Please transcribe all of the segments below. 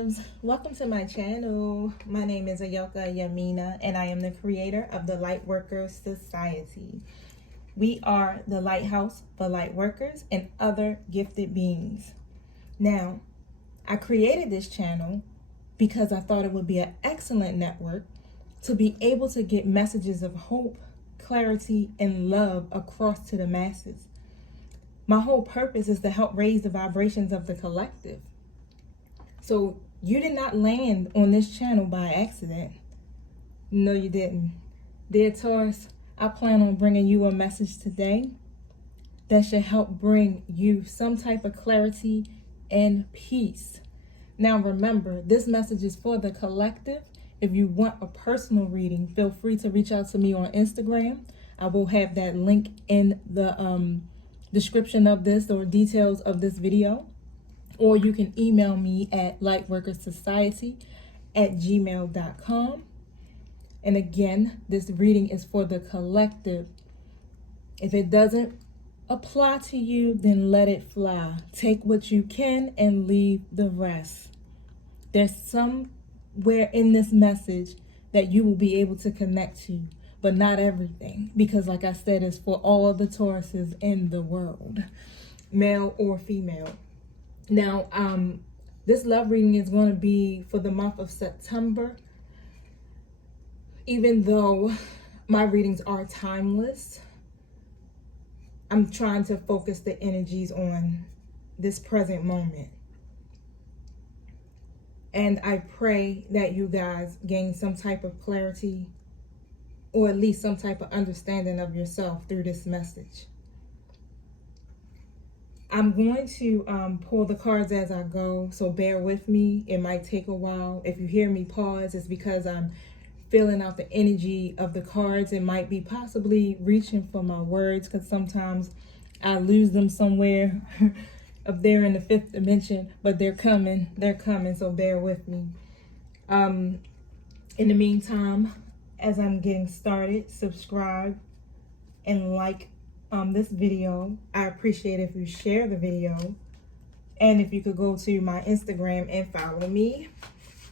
loves, welcome to my channel. My name is Ayoka Yamina and I am the creator of the Lightworkers Society. We are the lighthouse for light workers and other gifted beings. Now, I created this channel because I thought it would be an excellent network to be able to get messages of hope, clarity, and love across to the masses. My whole purpose is to help raise the vibrations of the collective. So you did not land on this channel by accident. No, you didn't. Dear Taurus, I plan on bringing you a message today that should help bring you some type of clarity and peace. Now remember, this message is for the collective. If you want a personal reading, feel free to reach out to me on Instagram. I will have that link in the description of this or details of this video. Or you can email me at lightworkersociety@gmail.com. And again, this reading is for the collective. If it doesn't apply to you, then let it fly. Take what you can and leave the rest. There's somewhere in this message that you will be able to connect to, but not everything. Because like I said, it's for all the Tauruses in the world, male or female. Now, this love reading is going to be for the month of September. Even though my readings are timeless, I'm trying to focus the energies on this present moment. And I pray that you guys gain some type of clarity or at least some type of understanding of yourself through this message. I'm going to pull the cards as I go, so bear with me. It might take a while. If you hear me pause, it's because I'm feeling out the energy of the cards. It might be possibly reaching for my words because sometimes I lose them somewhere up there in the fifth dimension, but they're coming, so bear with me. In the meantime, as I'm getting started, subscribe and like this video. I appreciate if you share the video, and if you could go to my Instagram and follow me.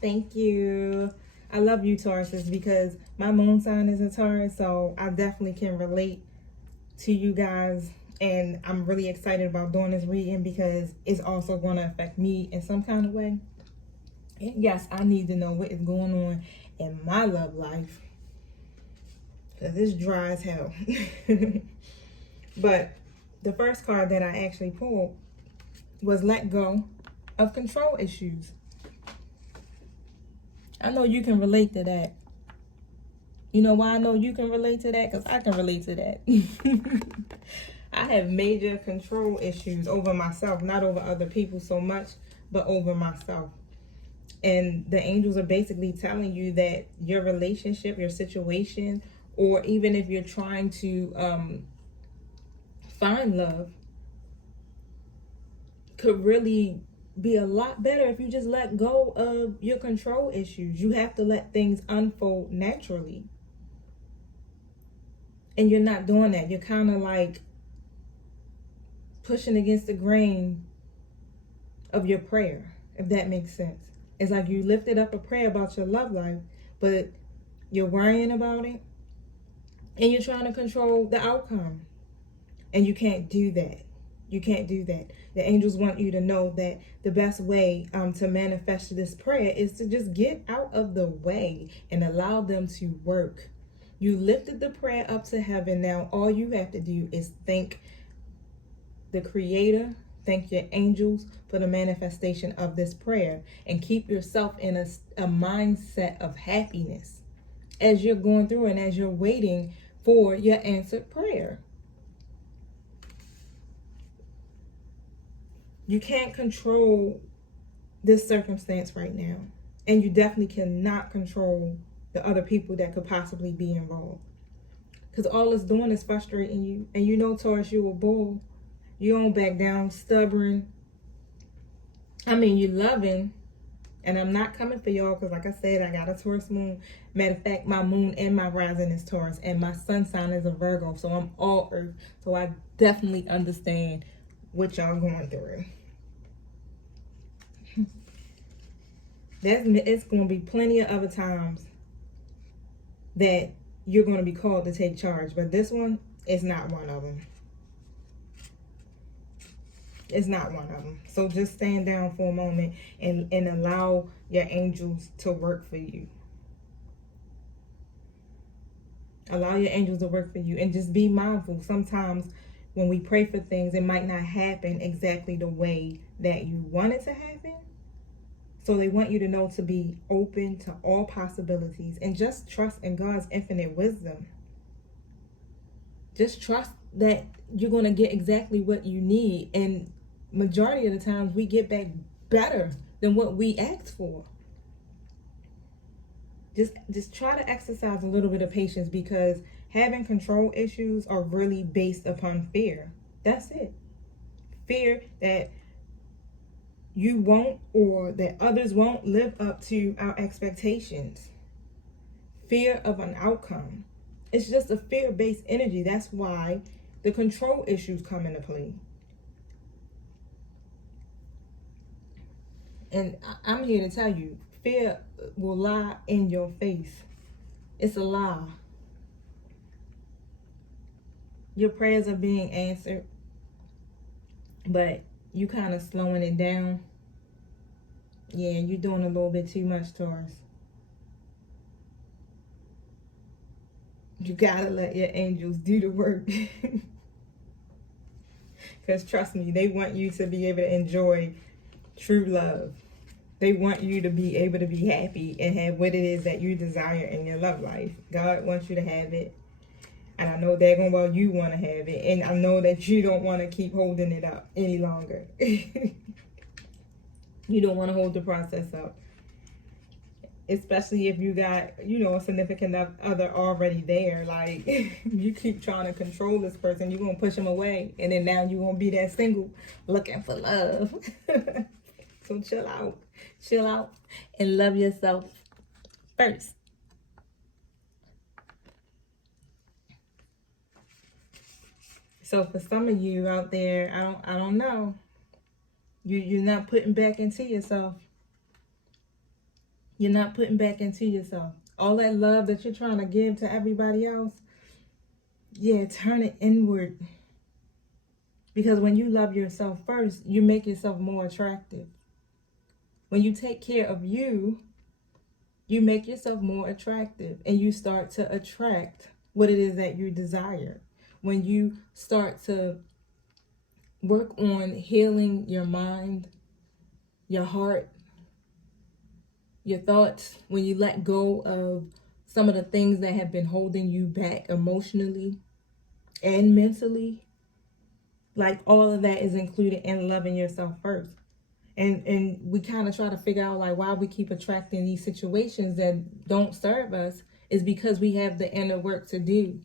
Thank you. I love you, Tauruses, because my moon sign is a Taurus, so I definitely can relate to you guys, and I'm really excited about doing this reading because it's also going to affect me in some kind of way. And yes, I need to know what is going on in my love life because it's dry as hell. But the first card that I actually pulled was let go of control issues. I know you can relate to that. You know why I know you can relate to that? Because I can relate to that. I have major control issues over myself, not over other people so much, but over myself. And the angels are basically telling you that your relationship, your situation, or even if you're trying to find love, could really be a lot better if you just let go of your control issues. You have to let things unfold naturally. And you're not doing that. You're kind of like pushing against the grain of your prayer, if that makes sense. It's like you lifted up a prayer about your love life, but you're worrying about it and you're trying to control the outcome. And you can't do that. You can't do that. The angels want you to know that the best way to manifest this prayer is to just get out of the way and allow them to work. You lifted the prayer up to heaven. Now all you have to do is thank the Creator, thank your angels for the manifestation of this prayer, and keep yourself in a mindset of happiness as you're going through and as you're waiting for your answered prayer. You can't control this circumstance right now. And you definitely cannot control the other people that could possibly be involved. Because all it's doing is frustrating you. And you know, Taurus, you're a bull. You don't back down, stubborn. I mean, you're loving. And I'm not coming for y'all because, like I said, I got a Taurus moon. Matter of fact, my moon and my rising is Taurus. And my sun sign is a Virgo. So I'm all earth. So I definitely understand what y'all going through. It's going to be plenty of other times that you're going to be called to take charge, but this one is not one of them. It's not one of them. So just stand down for a moment and allow your angels to work for you. Allow your angels to work for you, and just be mindful. Sometimes when we pray for things, it might not happen exactly the way that you want it to happen. So they want you to know to be open to all possibilities and just trust in God's infinite wisdom. Just trust that you're going to get exactly what you need. And majority of the times we get back better than what we asked for. Just try to exercise a little bit of patience, because having control issues are really based upon fear. That's it. Fear that you won't, or that others won't live up to our expectations. Fear of an outcome. It's just a fear-based energy. That's why the control issues come into play. And I'm here to tell you, fear will lie in your face. It's a lie. Your prayers are being answered, but you kind of slowing it down. Yeah, you're doing a little bit too much, Taurus. You gotta let your angels do the work. Because trust me, they want you to be able to enjoy true love. They want you to be able to be happy and have what it is that you desire in your love life. God wants you to have it. And I know daggone well you want to have it. And I know that you don't want to keep holding it up any longer. You don't want to hold the process up. Especially if you got, a significant other already there. Like, you keep trying to control this person, you're going to push them away. And then now you're going to be that single looking for love. So chill out. Chill out and love yourself first. So for some of you out there, I don't know. You're not putting back into yourself. You're not putting back into yourself. All that love that you're trying to give to everybody else, yeah, turn it inward. Because when you love yourself first, you make yourself more attractive. When you take care of you, you make yourself more attractive, and you start to attract what it is that you desire. When you start to work on healing your mind, your heart, your thoughts, when you let go of some of the things that have been holding you back emotionally and mentally, like all of that is included in loving yourself first. And we kind of try to figure out like why we keep attracting these situations that don't serve us is because we have the inner work to do.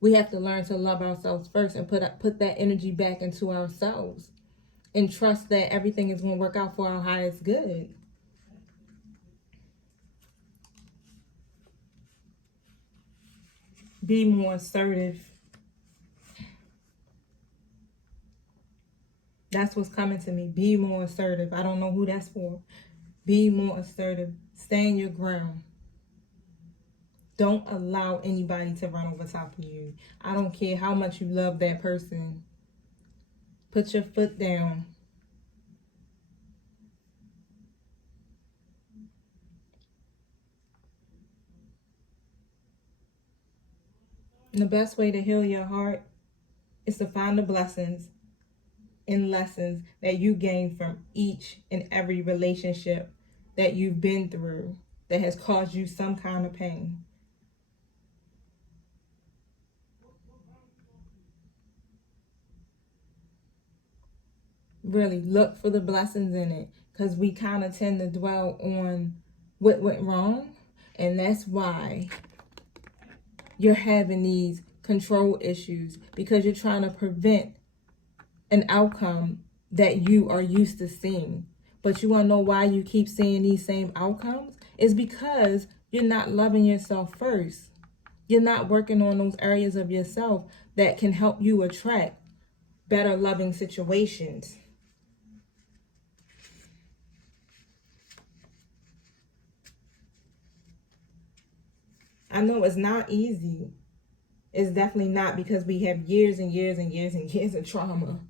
We have to learn to love ourselves first and put that energy back into ourselves and trust that everything is going to work out for our highest good. Be more assertive. That's what's coming to me. Be more assertive. I don't know who that's for. Be more assertive. Stand your ground. Don't allow anybody to run over top of you. I don't care how much you love that person. Put your foot down. And the best way to heal your heart is to find the blessings and lessons that you gain from each and every relationship that you've been through that has caused you some kind of pain. Really look for the blessings in it, because we kind of tend to dwell on what went wrong, and that's why you're having these control issues, because you're trying to prevent an outcome that you are used to seeing. But you want to know why you keep seeing these same outcomes? It's because you're not loving yourself first. You're not working on those areas of yourself that can help you attract better loving situations. I know it's not easy. It's definitely not, because we have years and years and years and years of trauma.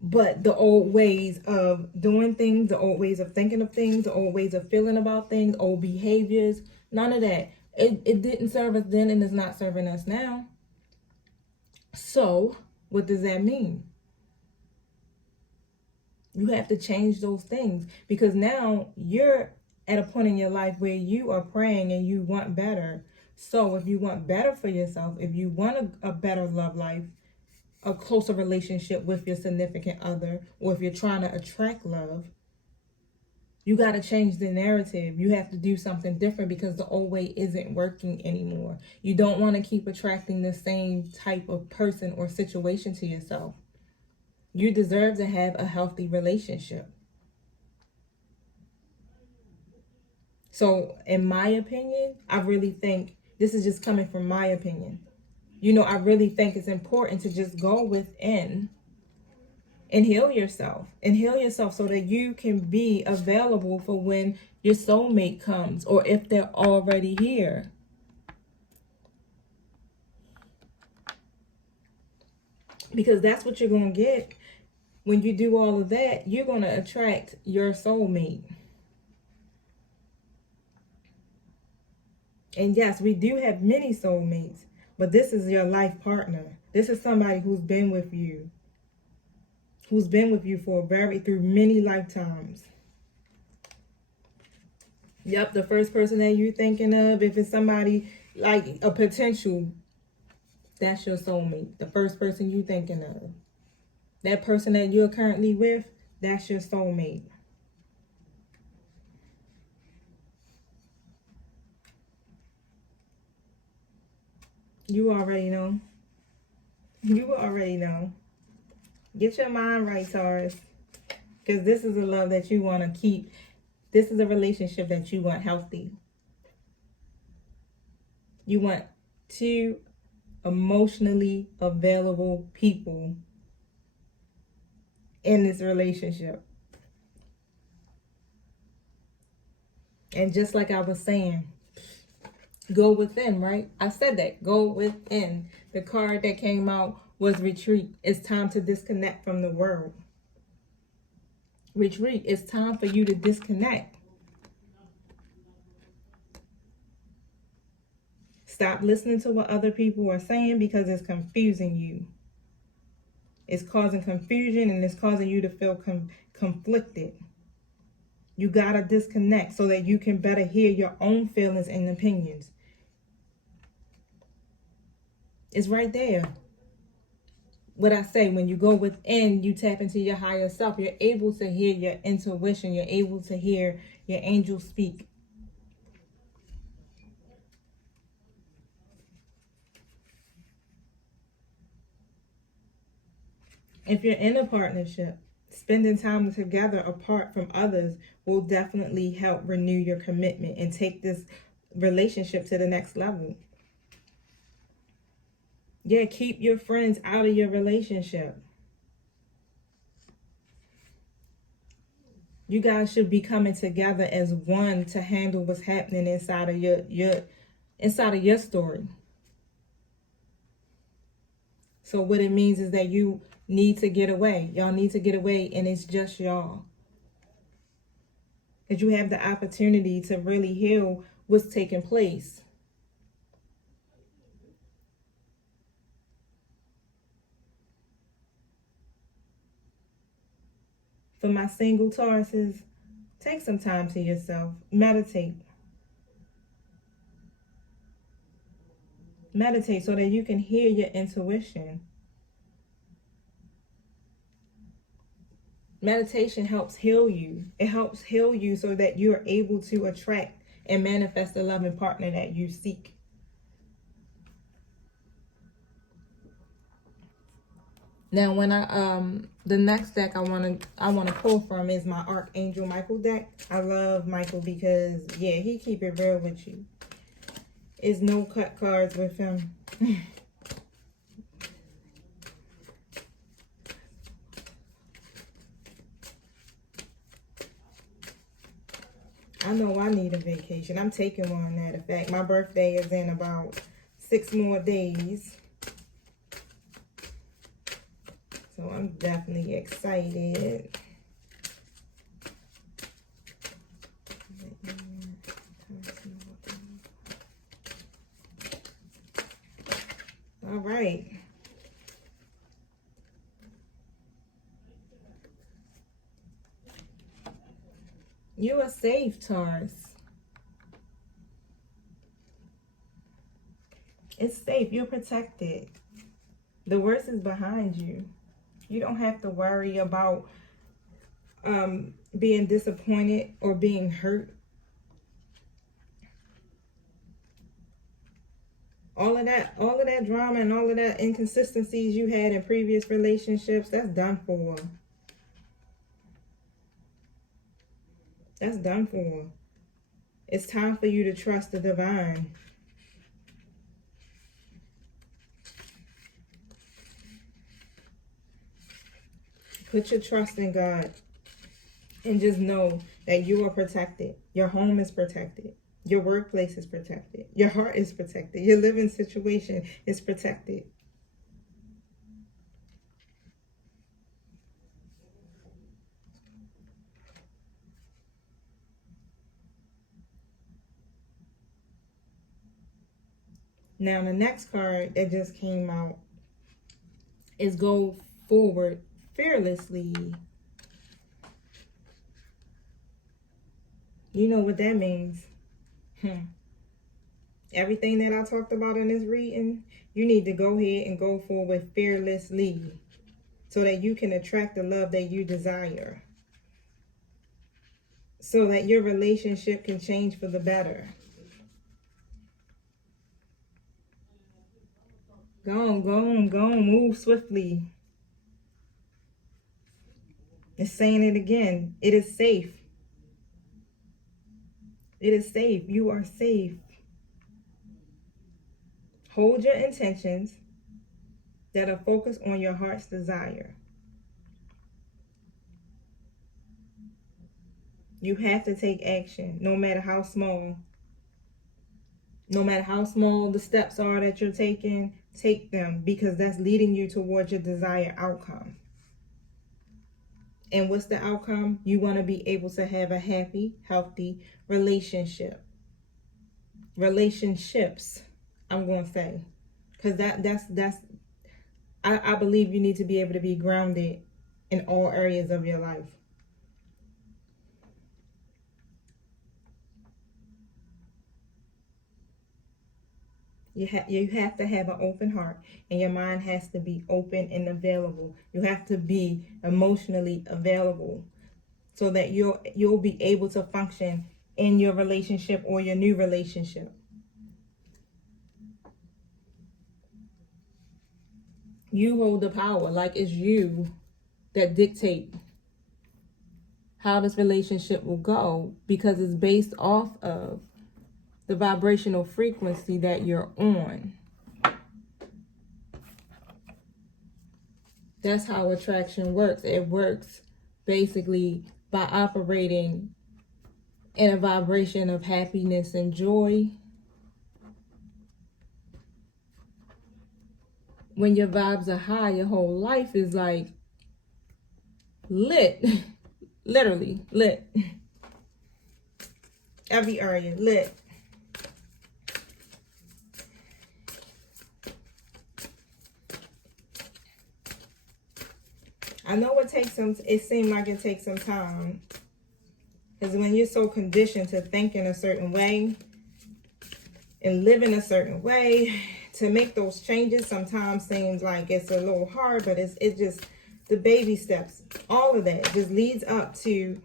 But the old ways of doing things, the old ways of thinking of things, the old ways of feeling about things, old behaviors, none of that. It didn't serve us then, and it's not serving us now. So, what does that mean? You have to change those things, because now you're at a point in your life where you are praying and you want better. So if you want better for yourself, if you want a better love life, a closer relationship with your significant other, or if you're trying to attract love, you got to change the narrative. You have to do something different, because the old way isn't working anymore. You don't want to keep attracting the same type of person or situation to yourself. You deserve to have a healthy relationship. So, in my opinion, I really think, this is just coming from my opinion, I really think it's important to just go within and heal yourself. And heal yourself so that you can be available for when your soulmate comes, or if they're already here. Because that's what you're going to get. When you do all of that, you're going to attract your soulmate. And yes, we do have many soulmates, but this is your life partner. This is somebody who's been with you through many lifetimes. Yep, the first person that you're thinking of, if it's somebody like a potential, that's your soulmate. The first person you're thinking of. That person that you're currently with, that's your soulmate. You already know. You already know. Get your mind right, Taurus. Because this is a love that you want to keep. This is a relationship that you want healthy. You want two emotionally available people in this relationship. And just like I was saying, go within, right? I said that. Go within. The card that came out was retreat. It's time to disconnect from the world. Retreat. It's time for you to disconnect. Stop listening to what other people are saying, because it's confusing you. It's causing confusion, and it's causing you to feel conflicted. You gotta disconnect so that you can better hear your own feelings and opinions. It's right there. What I say, when you go within, you tap into your higher self. You're able to hear your intuition. You're able to hear your angels speak. If you're in a partnership, spending time together apart from others will definitely help renew your commitment and take this relationship to the next level. Yeah, keep your friends out of your relationship. You guys should be coming together as one to handle what's happening inside of your story. So what it means is that you need to get away. Y'all need to get away, and it's just y'all. Because you have the opportunity to really heal what's taking place. For my single Tauruses, take some time to yourself. Meditate. Meditate so that you can hear your intuition. Meditation helps heal you. It helps heal you so that you are able to attract and manifest the loving partner that you seek. Now, when the next deck I want to pull from is my Archangel Michael deck. I love Michael because, yeah, he keep it real with you. It's no cut cards with him. I know I need a vacation. I'm taking one, matter of fact. My birthday is in about 6 more days. So I'm definitely excited. All right. You are safe, Taurus. It's safe. You're protected. The worst is behind you. You don't have to worry about being disappointed or being hurt. All of that drama and all of that inconsistencies you had in previous relationships, that's done for. That's done for. It's time for you to trust the divine. Put your trust in God and just know that you are protected. Your home is protected. Your workplace is protected. Your heart is protected. Your living situation is protected. Now, the next card that just came out is go forward fearlessly. You know what that means. Everything that I talked about in this reading, you need to go ahead and go forward fearlessly so that you can attract the love that you desire. So that your relationship can change for the better. Go on, move swiftly. It's saying it again. It is safe. It is safe. You are safe. Hold your intentions that are focused on your heart's desire. You have to take action, no matter how small. No matter how small the steps are that you're taking, take them, because that's leading you towards your desired outcome. And what's the outcome? You want to be able to have a happy, healthy relationship. Relationships, I'm going to say. Because I believe you need to be able to be grounded in all areas of your life. You have to have an open heart, and your mind has to be open and available. You have to be emotionally available so that you'll be able to function in your relationship or your new relationship. You hold the power, like it's you that dictate how this relationship will go, because it's based off of the vibrational frequency that you're on. That's how attraction works. It works basically by operating in a vibration of happiness and joy. When your vibes are high, your whole life is like lit. Literally lit. Every area lit. I know it seems like it takes some time. Because when you're so conditioned to think in a certain way and live in a certain way, to make those changes sometimes seems like it's a little hard, but it's just the baby steps. All of that just leads up to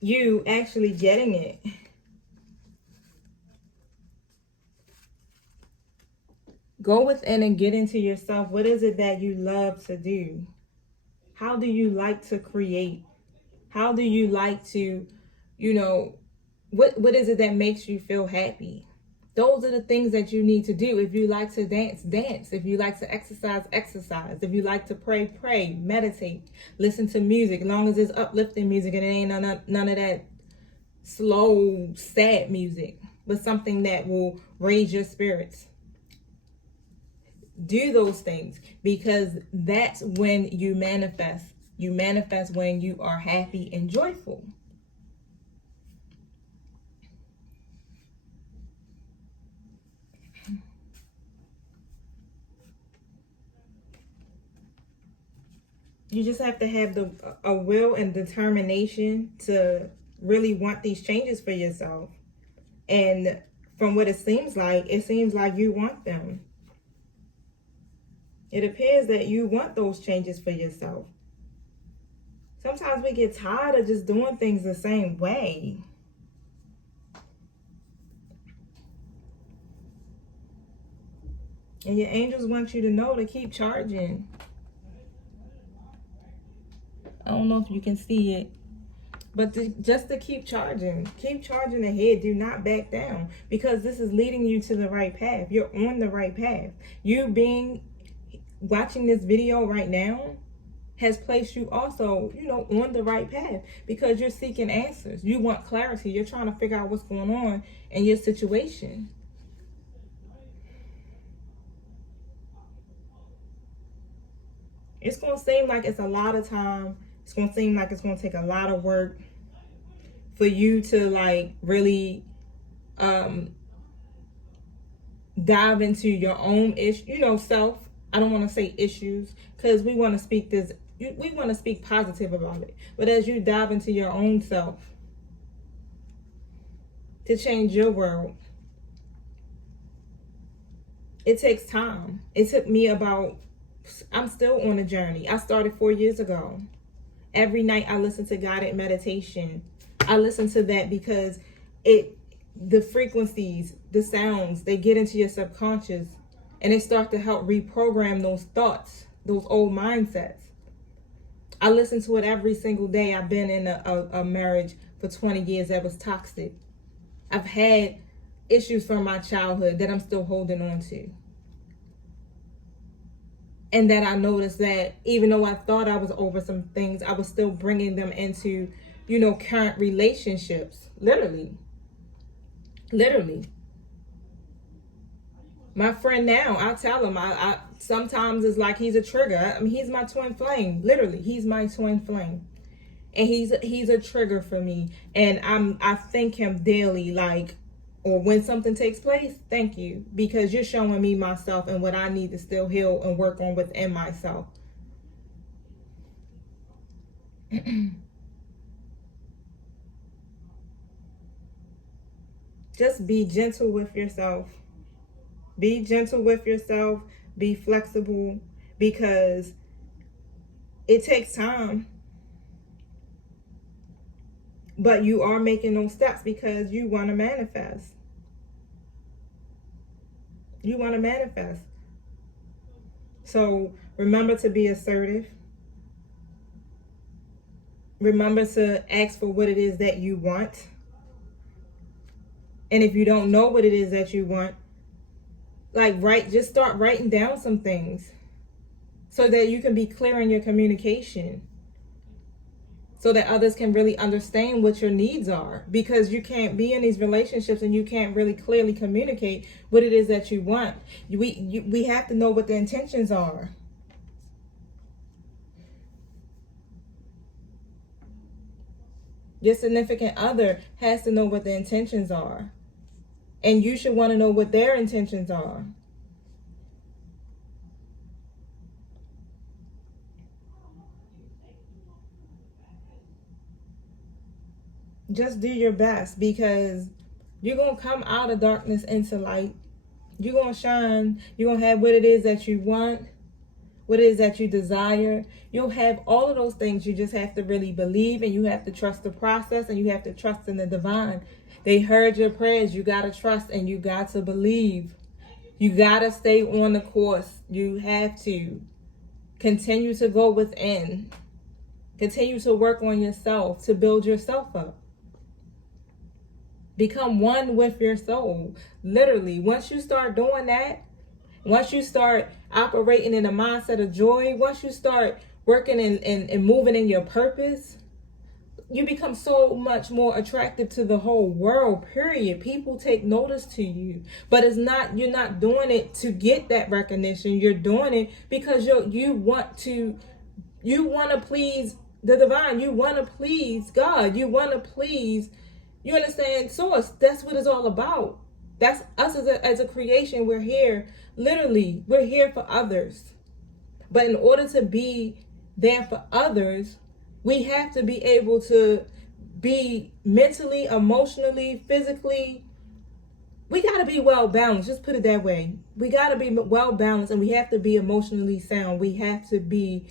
you actually getting it. Go within and get into yourself. What is it that you love to do? How do you like to create? How do you like to, what is it that makes you feel happy? Those are the things that you need to do. If you like to dance, dance. If you like to exercise, exercise. If you like to pray, pray. Meditate. Listen to music. As long as it's uplifting music and it ain't none of that slow, sad music, but something that will raise your spirits. Do those things, because that's when you manifest. You manifest when you are happy and joyful. You just have to have a will and determination to really want these changes for yourself. And from what it seems like you want them. It appears that you want those changes for yourself. Sometimes we get tired of just doing things the same way. And your angels want you to know to keep charging. I don't know if you can see it, but just to keep charging ahead. Do not back down, because this is leading you to the right path. You're on the right path. Watching this video right now has placed you also, on the right path, because you're seeking answers. You want clarity. You're trying to figure out what's going on in your situation. It's going to seem like it's a lot of time. It's going to seem like it's going to take a lot of work for you to really dive into your own self. I don't want to say issues, because we want to speak positive about it. But as you dive into your own self to change your world, it takes time. It took me I'm still on a journey. I started 4 years ago. Every night I listen to guided meditation. I listen to that because the frequencies, the sounds, they get into your subconscious, and they start to help reprogram those thoughts, those old mindsets. I listen to it every single day. I've been in a marriage for 20 years that was toxic. I've had issues from my childhood that I'm still holding on to. And that I noticed that even though I thought I was over some things, I was still bringing them into, current relationships. Literally. My friend now, I tell him, I sometimes it's like he's a trigger. I mean, he's my twin flame. Literally, he's my twin flame. And he's a trigger for me. And I thank him daily, or when something takes place, thank you, because you're showing me myself and what I need to still heal and work on within myself. Just be gentle with yourself. Be gentle with yourself. Be flexible, because it takes time. But you are making those steps because you want to manifest. You want to manifest. So remember to be assertive. Remember to ask for what it is that you want. And if you don't know what it is that you want, just start writing down some things so that you can be clear in your communication, so that others can really understand what your needs are, because you can't be in these relationships and you can't really clearly communicate what it is that you want. We have to know what the intentions are. Your significant other has to know what the intentions are. And you should want to know what their intentions are. Just do your best, because you're going to come out of darkness into light. You're going to shine. You're going to have what it is that you want, what it is that you desire. You'll have all of those things. You just have to really believe, and you have to trust the process, and you have to trust in the divine. They heard your prayers. You got to trust, and you got to believe. You got to stay on the course. You have to continue to go within. Continue to work on yourself, to build yourself up. Become one with your soul. Literally, once you start doing that, once you start operating in a mindset of joy, once you start working and moving in your purpose, you become so much more attractive to the whole world, period. People take notice to you, but you're not doing it to get that recognition. You're doing it because you want to please the divine. You want to please God. You want to please, you understand, source. That's what it's all about. That's us as a creation. We're here, literally, we're here for others. But in order to be there for others, we have to be able to be mentally, emotionally, physically. We got to be well balanced. Just put it that way. We got to be well balanced, and we have to be emotionally sound. We have to be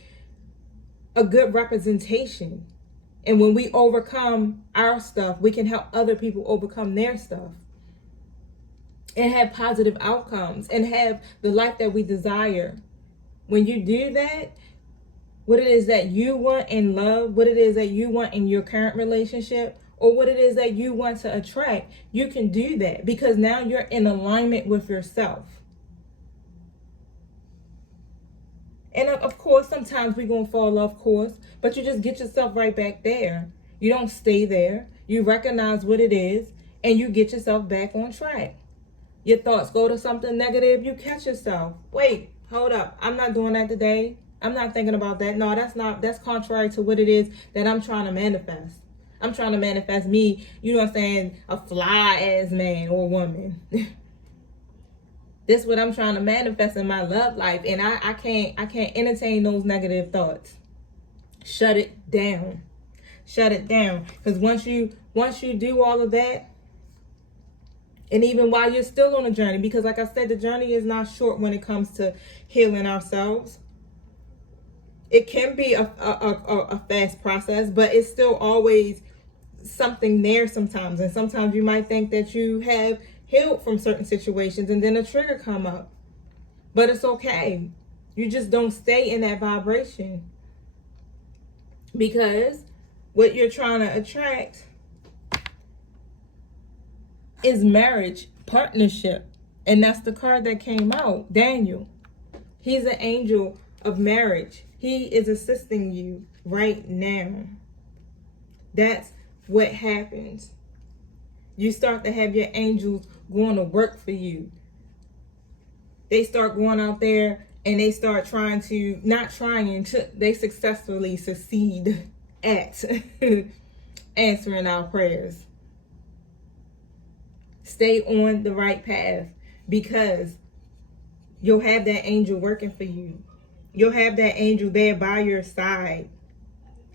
a good representation. And when we overcome our stuff, we can help other people overcome their stuff and have positive outcomes and have the life that we desire. When you do that, what it is that you want in love, what it is that you want in your current relationship, or what it is that you want to attract, you can do that because now you're in alignment with yourself. And of course, sometimes we're going to fall off course, but you just get yourself right back there. You don't stay there. You recognize what it is, and you get yourself back on track. Your thoughts go to something negative, you catch yourself. Wait, hold up. I'm not doing that today. I'm not thinking about that. No, that's contrary to what it is that I'm trying to manifest. I'm trying to manifest me, you know what I'm saying, a fly-ass man or woman. This is what I'm trying to manifest in my love life. And I can't entertain those negative thoughts. Shut it down. Shut it down. Because once you do all of that, and even while you're still on a journey, because like I said, the journey is not short when it comes to healing ourselves. It can be a fast process, but it's still always something there sometimes. And sometimes you might think that you have healed from certain situations and then a trigger come up. But it's okay. You just don't stay in that vibration. Because what you're trying to attract is marriage, partnership. And that's the card that came out, Daniel. He's an angel of marriage. He is assisting you right now. That's what happens. You start to have your angels going to work for you. They start going out there and they start they successfully succeed at answering our prayers. Stay on the right path because you'll have that angel working for you. You'll have that angel there by your side,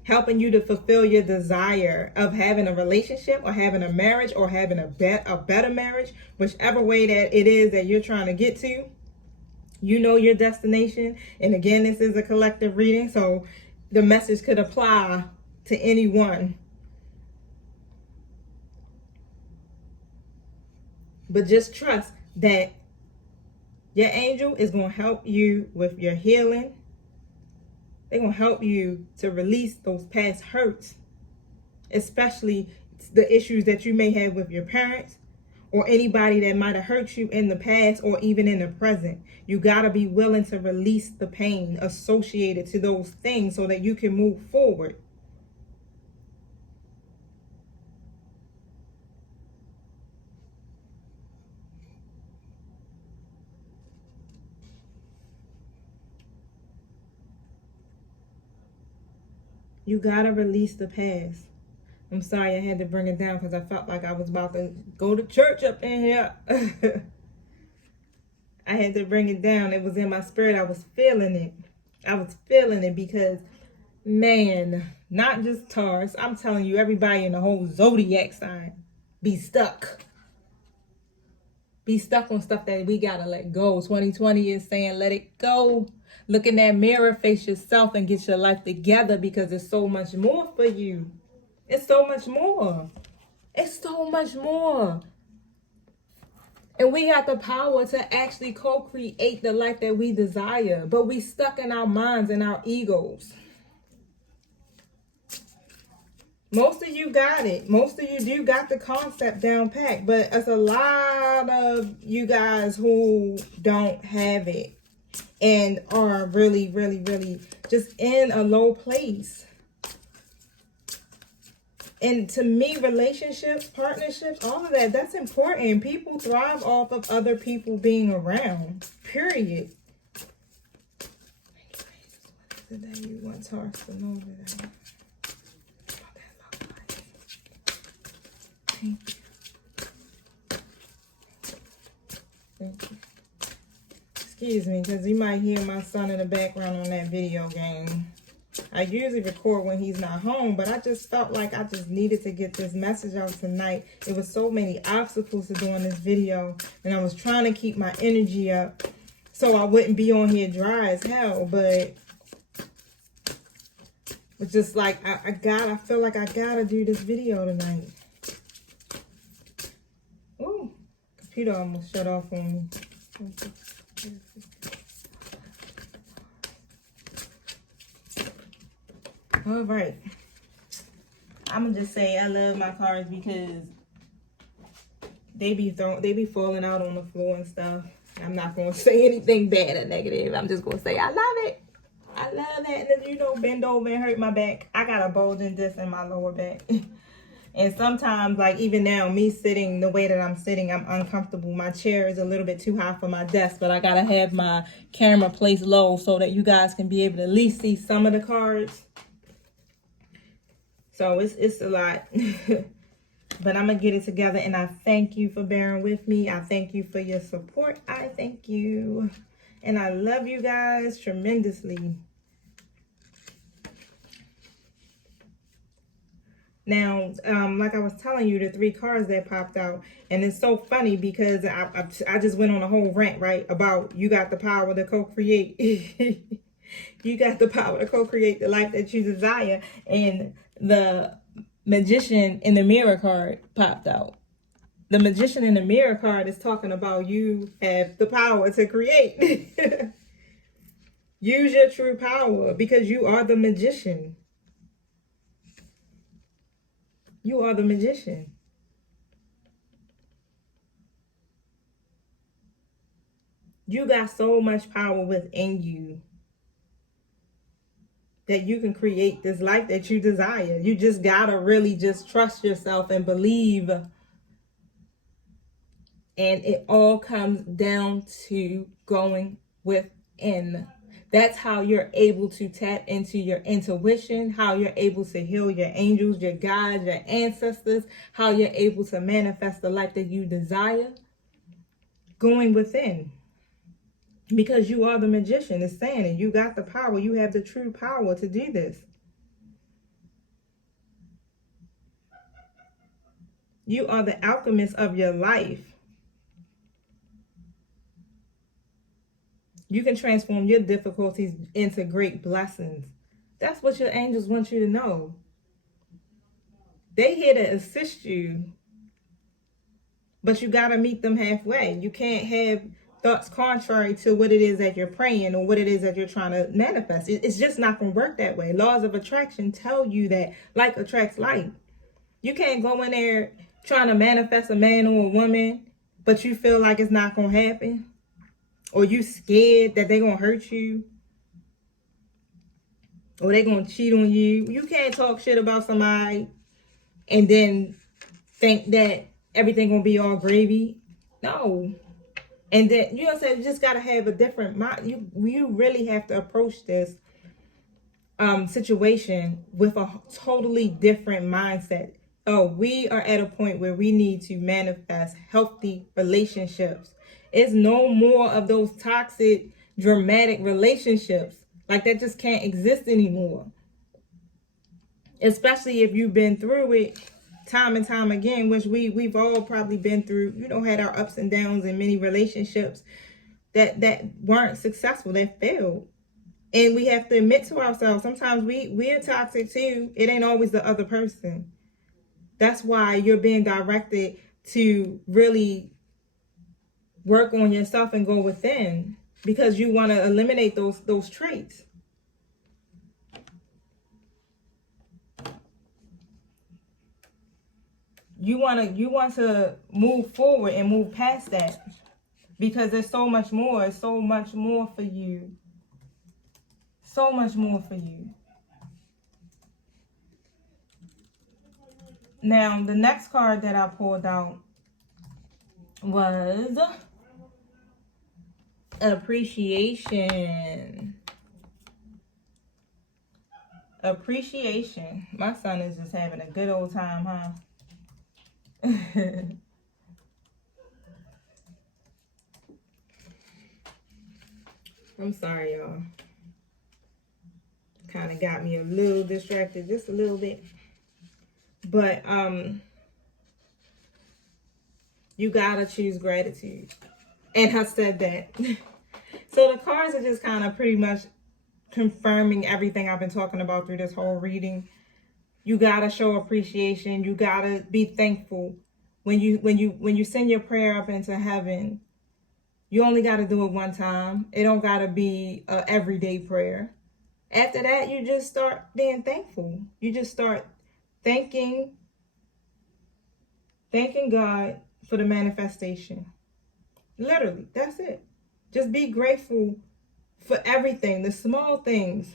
helping you to fulfill your desire of having a relationship or having a marriage or having a better marriage, whichever way that it is that you're trying to get to. You know your destination. And again, this is a collective reading, so the message could apply to anyone. But just trust that your angel is going to help you with your healing. They're going to help you to release those past hurts, especially the issues that you may have with your parents or anybody that might have hurt you in the past or even in the present. You got to be willing to release the pain associated to those things so that you can move forward. You got to release the past. I'm sorry I had to bring it down because I felt like I was about to go to church up in here. I had to bring it down. It was in my spirit. I was feeling it. I was feeling it because, man, not just Taurus. I'm telling you, everybody in the whole zodiac sign be stuck. Be stuck on stuff that we got to let go. 2020 is saying let it go. Look in that mirror, face yourself, and get your life together because there's so much more for you. It's so much more. It's so much more. And we got the power to actually co-create the life that we desire. But we stuck in our minds and our egos. Most of you got it. Most of you do got the concept down packed. But it's a lot of you guys who don't have it. And are really, really, really just in a low place. And to me, relationships, partnerships, all of that, that's important. People thrive off of other people being around, period. Today you want Taurus to know that. Thank you. Thank you. Excuse me, because you might hear my son in the background on that video game. I usually record when he's not home, but I just felt like I just needed to get this message out tonight. It was so many obstacles to doing this video, and I was trying to keep my energy up so I wouldn't be on here dry as hell, but it's just like I feel like I gotta do this video tonight. Ooh, computer almost shut off on me. All right, I'm gonna just say I love my cards because they be falling out on the floor and stuff. I'm not gonna say anything bad or negative. I'm just gonna say I love it. I love that. And you know, bend over and hurt my back. I got a bulging disc in my lower back. And sometimes, like even now, me sitting the way that I'm sitting, I'm uncomfortable. My chair is a little bit too high for my desk, but I gotta have my camera placed low so that you guys can be able to at least see some of the cards. So it's a lot. But I'm gonna get it together, and I thank you for bearing with me. I thank you for your support. I thank you. And I love you guys tremendously. Now, like I was telling you, the 3 cards that popped out, and it's so funny because I just went on a whole rant, right, about you got the power to co-create. You got the power to co-create the life that you desire, and the Magician in the Mirror card popped out. The Magician in the Mirror card is talking about you have the power to create. Use your true power because you are the magician. You are the magician. You got so much power within you that you can create this life that you desire. You just gotta really just trust yourself and believe. And it all comes down to going within. That's how you're able to tap into your intuition, how you're able to heal your angels, your guides, your ancestors, how you're able to manifest the life that you desire. Going within. Because you are the magician. It's saying it. You got the power. You have the true power to do this. You are the alchemist of your life. You can transform your difficulties into great blessings. That's what your angels want you to know. They're here to assist you, but you got to meet them halfway. You can't have thoughts contrary to what it is that you're praying or what it is that you're trying to manifest. It's just not going to work that way. Laws of attraction tell you that like attracts like. You can't go in there trying to manifest a man or a woman, but you feel like it's not going to happen. Or you scared that they're going to hurt you. Or they're going to cheat on you. You can't talk shit about somebody and then think that everything going to be all gravy. No. And then, you know what I'm saying? You just got to have a different mind. You really have to approach this situation with a totally different mindset. Oh, we are at a point where we need to manifest healthy relationships. It's no more of those toxic, dramatic relationships. Like that just can't exist anymore. Especially if you've been through it time and time again, which we've all probably been through, you know, had our ups and downs in many relationships that weren't successful, that failed. And we have to admit to ourselves, sometimes we're toxic too. It ain't always the other person. That's why you're being directed to really work on yourself and go within, because you want to eliminate those traits. You want to move forward and move past that, because there's so much more for you. So much more for you. Now, the next card that I pulled out was appreciation. Appreciation. My son is just having a good old time, huh? I'm sorry, y'all. Kind of got me a little distracted, just a little bit. But you gotta choose gratitude. And I said that. So the cards are just kind of pretty much confirming everything I've been talking about through this whole reading. You gotta show appreciation. You gotta be thankful. When you send your prayer up into heaven, you only gotta do it one time. It don't gotta be a everyday prayer. After that, you just start being thankful. You just start thanking God for the manifestation. Literally, that's it. Just be grateful for everything, the small things.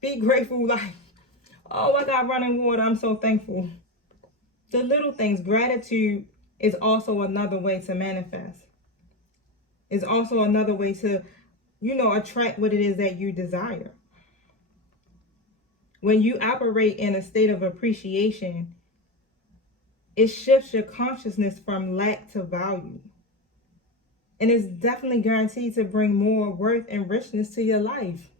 Be grateful, like, oh, I got running water, I'm so thankful. The little things. Gratitude is also another way to manifest. It's also another way to, attract what it is that you desire. When you operate in a state of appreciation, it shifts your consciousness from lack to value. And it's definitely guaranteed to bring more worth and richness to your life.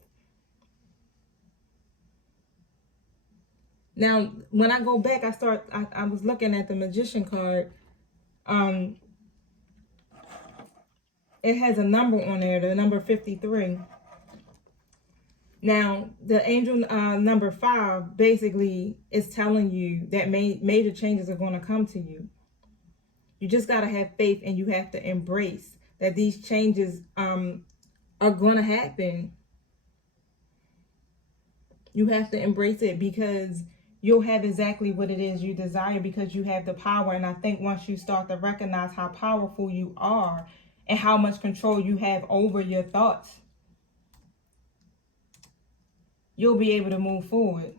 Now, when I go back, I was looking at the Magician card. It has a number on there, the number 53. Now, the angel number 5 basically is telling you that major changes are going to come to you. You just got to have faith, and you have to embrace that these changes are going to happen. You have to embrace it, because you'll have exactly what it is you desire, because you have the power. And I think once you start to recognize how powerful you are and how much control you have over your thoughts, you'll be able to move forward.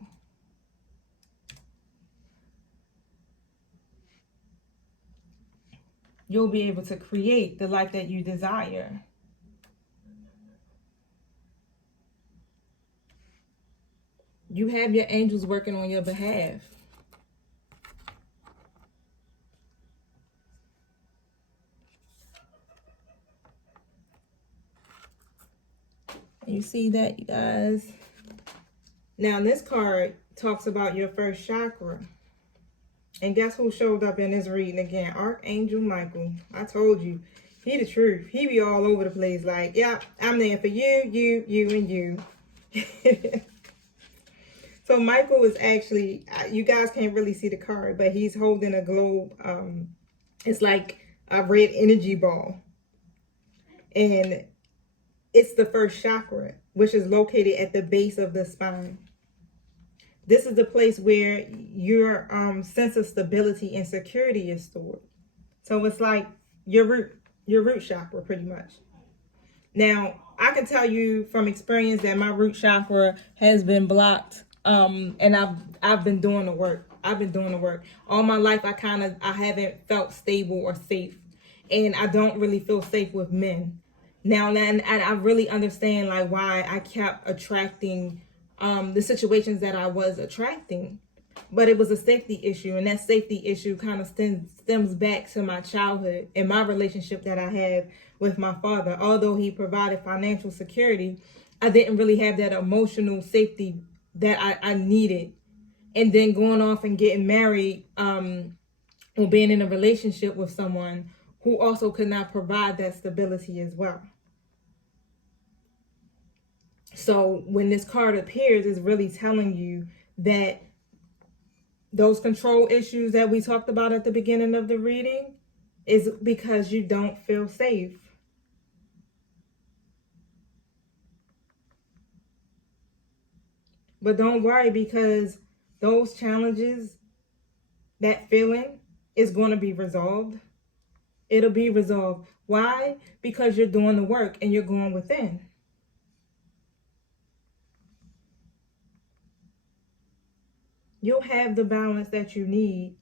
You'll be able to create the life that you desire. You have your angels working on your behalf. You see that, you guys? Now, this card talks about your first chakra. And guess who showed up in this reading again? Archangel Michael. I told you, he the truth. He be all over the place like, yeah, I'm there for you, and you. So Michael is actually, you guys can't really see the card, but he's holding a globe. It's like a red energy ball. And it's the first chakra, which is located at the base of the spine. This is the place where your sense of stability and security is stored. So it's like your root chakra, pretty much. Now, I can tell you from experience that my root chakra has been blocked. And I've been doing the work. All my life. I haven't felt stable or safe, and I don't really feel safe with men. Now, and I really understand like why I kept attracting the situations that I was attracting, but it was a safety issue, and that safety issue kind of stems back to my childhood and my relationship that I have with my father. Although he provided financial security, I didn't really have that emotional safety that I needed. And then going off and getting married or being in a relationship with someone who also could not provide that stability as well. So when this card appears, it's really telling you that those control issues that we talked about at the beginning of the reading is because you don't feel safe. But don't worry, because those challenges, that feeling is going to be resolved. It'll be resolved. Why? Because you're doing the work and you're going within. You'll have the balance that you need.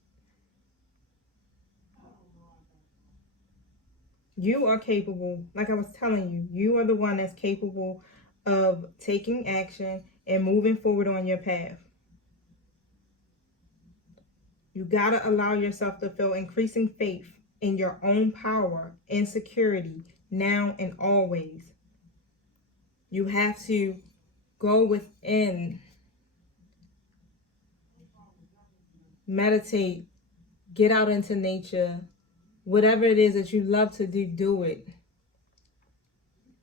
You are capable. Like I was telling you, you are the one that's capable of taking action and moving forward on your path. You got to allow yourself to feel increasing faith in your own power and security now and always. You have to go within, meditate, get out into nature. Whatever it is that you love to do, do it.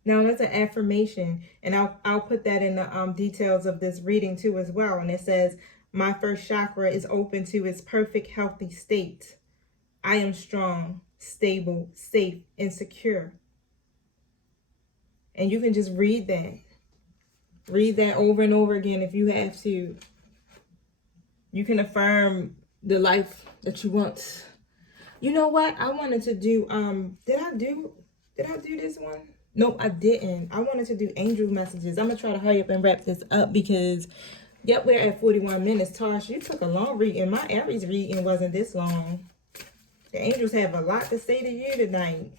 Now that's an affirmation, and I'll put that in the details of this reading too as well. And it says, my first chakra is open to its perfect healthy state. I am strong, stable, safe, and secure. And you can just read that. Read that over and over again if you have to. You can affirm the life that you want. You know what? I wanted to do, did I do this one? Nope, I didn't. I wanted to do angel messages. I'm going to try to hurry up and wrap this up because, yep, we're at 41 minutes. Tosh, you took a long reading. My Aries reading wasn't this long. The angels have a lot to say to you tonight.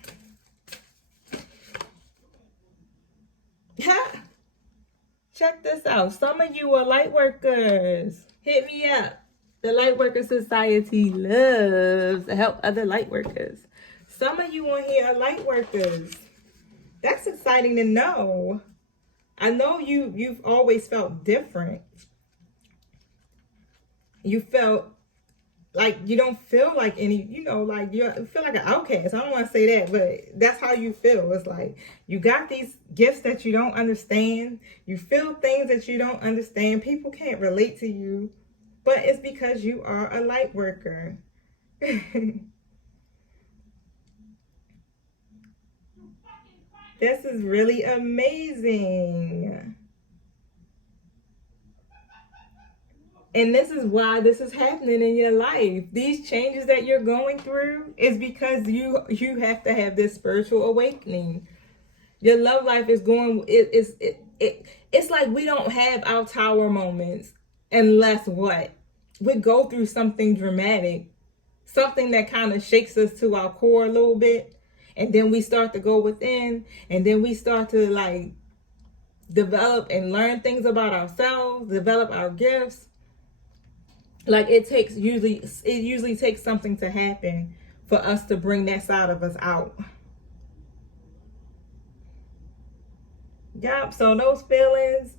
Check this out. Some of you are light workers. Hit me up. The Light Worker Society loves to help other light workers. Some of you on here are light workers. That's exciting to know. I know you've always felt different. You felt like you don't feel like any, like you feel like an outcast. I don't want to say that, but that's how you feel. It's like you got these gifts that you don't understand. You feel things that you don't understand. People can't relate to you, but it's because you are a light worker. This is really amazing. And this is why this is happening in your life. These changes that you're going through is because you have to have this spiritual awakening. Your love life is going, it's like we don't have our tower moments unless what? We go through something dramatic, something that kind of shakes us to our core a little bit. And then we start to go within, and then we start to like develop and learn things about ourselves, develop our gifts. Like it usually takes something to happen for us to bring that side of us out. Yup, so those feelings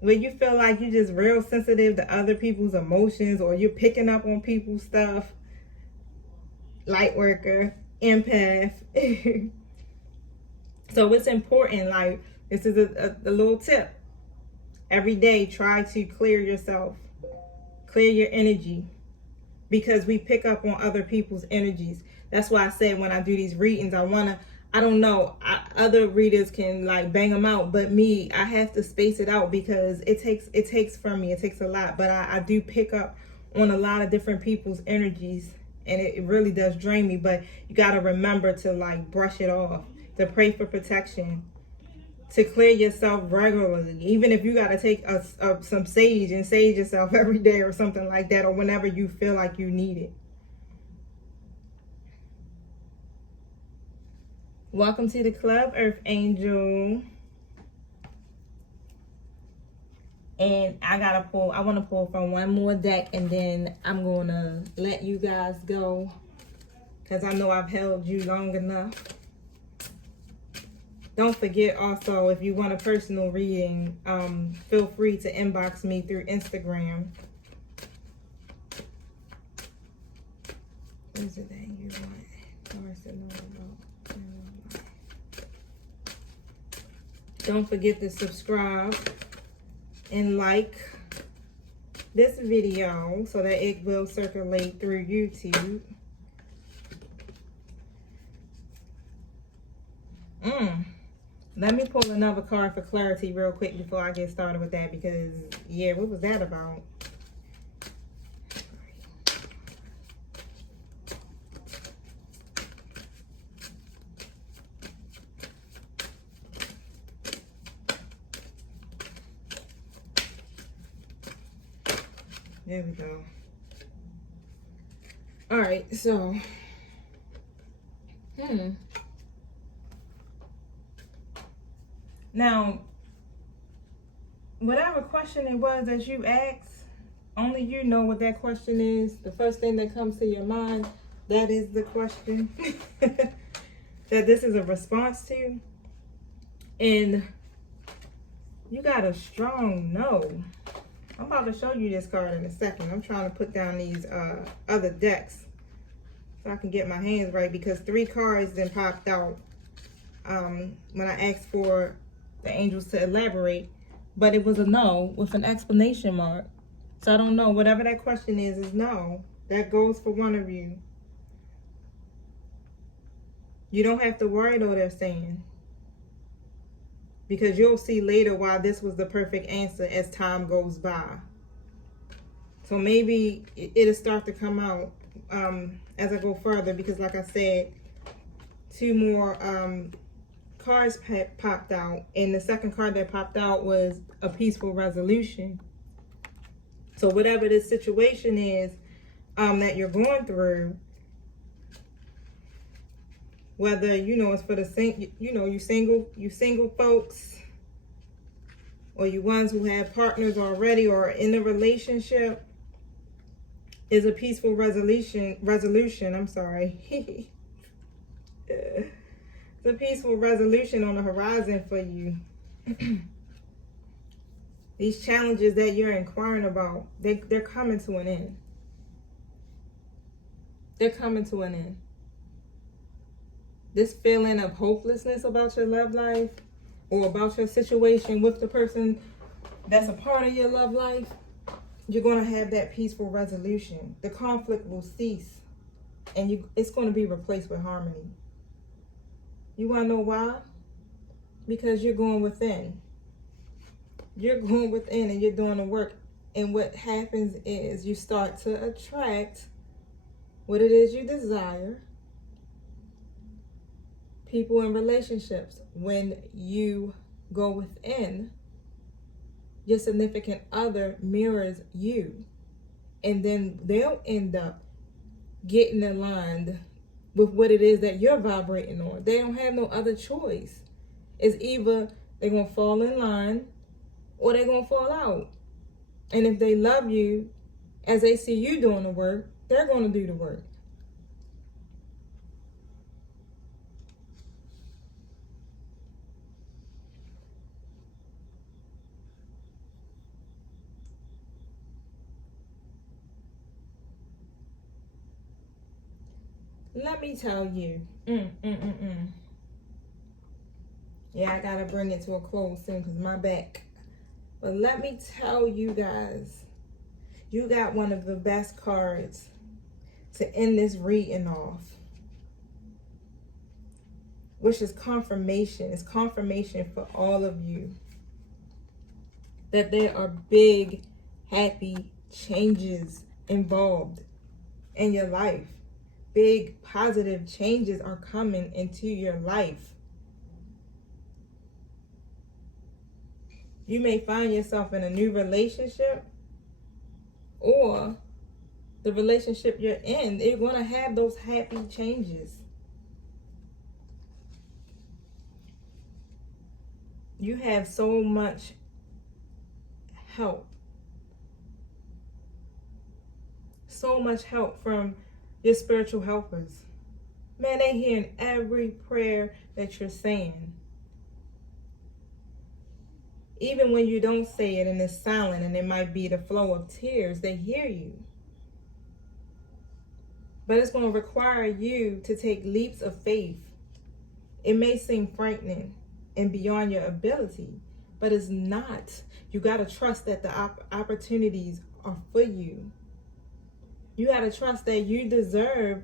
where you feel like you're just real sensitive to other people's emotions, or you're picking up on people's stuff, light worker, empath. So it's important, like this is a little tip. Every day try to clear yourself, clear your energy, because we pick up on other people's energies. That's why I said when I do these readings, I don't know, other readers can like bang them out, but me, I have to space it out because it takes from me, it takes a lot. But I do pick up on a lot of different people's energies, and it really does drain me. But you got to remember to like brush it off, to pray for protection, to clear yourself regularly. Even if you got to take some sage and sage yourself every day or something like that, or whenever you feel like you need it. Welcome to the club, Earth Angel. And I want to pull from one more deck, and then I'm going to let you guys go because I know I've held you long enough. Don't forget also, if you want a personal reading, feel free to inbox me through Instagram. What is it that you want? Don't forget to subscribe and like this video so that it will circulate through YouTube. Let me pull another card for clarity real quick before I get started with that, because yeah, what was that about? There we go. All right, so, now, whatever question it was that you asked, only you know what that question is. The first thing that comes to your mind, that is the question that this is a response to. And you got a strong no. I'm about to show you this card in a second. I'm trying to put down these other decks so I can get my hands right, because 3 cards then popped out when I asked for the angels to elaborate, but it was a no with an exclamation mark. So I don't know. Whatever that question is no. That goes for one of you. You don't have to worry though, they're saying, because you'll see later why this was the perfect answer as time goes by. So maybe it'll start to come out as I go further, because like I said, 2 more cards popped out, and the second card that popped out was a peaceful resolution. So whatever this situation is that you're going through, whether it's for the you single folks, or you ones who have partners already or are in a relationship, is a peaceful resolution. I'm sorry. It's a peaceful resolution on the horizon for you. These challenges that you're inquiring about, they're coming to an end. They're coming to an end. This feeling of hopelessness about your love life, or about your situation with the person that's a part of your love life, you're going to have that peaceful resolution. The conflict will cease, and it's going to be replaced with harmony. You want to know why? Because you're going within. You're going within and you're doing the work. And what happens is you start to attract what it is you desire. People in relationships, when you go within, your significant other mirrors you. And then they'll end up getting aligned with what it is that you're vibrating on. They don't have no other choice. It's either they're going to fall in line or they're going to fall out. And if they love you, as they see you doing the work, they're going to do the work. Let me tell you. Yeah, I got to bring it to a close soon because my back. But let me tell you guys, you got one of the best cards to end this reading off, which is confirmation. It's confirmation for all of you that there are big, happy changes involved in your life. Big, positive changes are coming into your life. You may find yourself in a new relationship, or the relationship you're in, you're going to have those happy changes. You have so much help. So much help from your spiritual helpers. Man, they hearing every prayer that you're saying. Even when you don't say it and it's silent and it might be the flow of tears, they hear you. But it's going to require you to take leaps of faith. It may seem frightening and beyond your ability, but it's not. You got to trust that the opportunities are for you. You got to trust that you deserve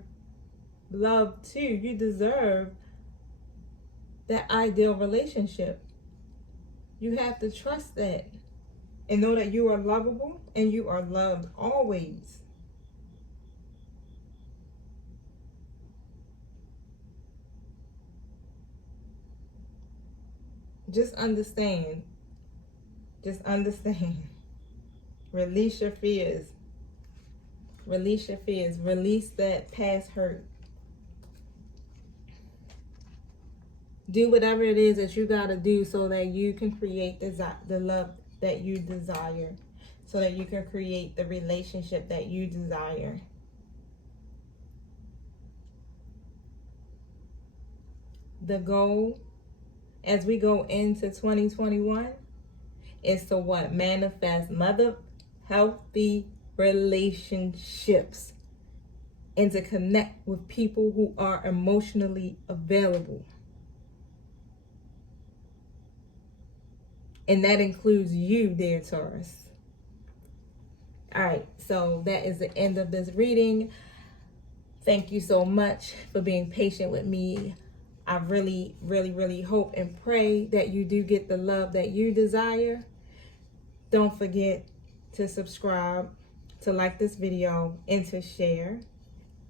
love too. You deserve that ideal relationship. You have to trust that and know that you are lovable and you are loved always. Just understand. Just understand. Release your fears. Release your fears. Release that past hurt. Do whatever it is that you got to do so that you can create the love that you desire. So that you can create the relationship that you desire. The goal as we go into 2021 is to what? Manifest healthy relationships and to connect with people who are emotionally available. And that includes you, dear Taurus. All right, so that is the end of this reading. Thank you so much for being patient with me. I really, really, really hope and pray that you do get the love that you desire. Don't forget to subscribe, to like this video, and to share,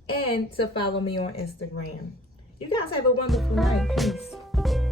and to follow me on Instagram. You guys have a wonderful night. Peace.